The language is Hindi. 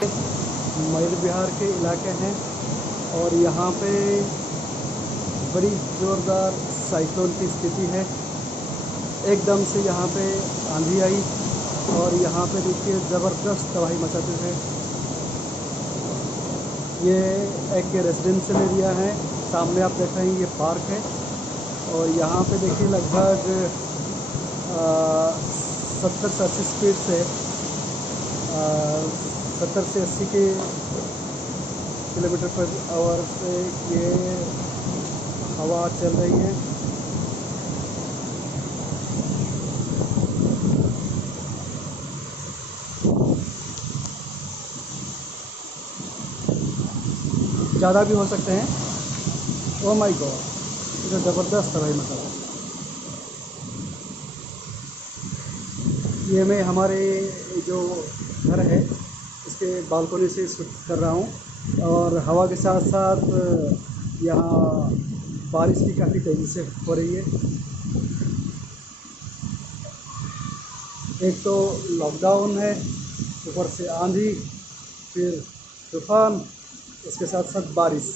मयूर विहार के इलाके हैं और यहाँ पे बड़ी ज़ोरदार साइक्लोन की स्थिति है। एकदम से यहाँ पे आंधी आई और यहाँ पे देखिए ज़बरदस्त तबाही मचाते थे। ये एक रेजिडेंशियल एरिया है, सामने आप देख रहे हैं ये पार्क है और यहाँ पे देखिए लगभग 70 से 80 स्पीड से 70 से 80 के किलोमीटर पर आवर पे ये हवा चल रही है। ज़्यादा भी हो सकते हैं। ओह माय गॉड, इतना ज़बरदस्त तबाही मचा है। ये मैं हमारे जो घर है इसके बालकनी से शूट कर रहा हूँ और हवा के साथ साथ यहाँ बारिश भी काफ़ी तेज़ी से हो रही है। एक तो लॉकडाउन है, ऊपर से आंधी, फिर तूफान, इसके साथ साथ बारिश।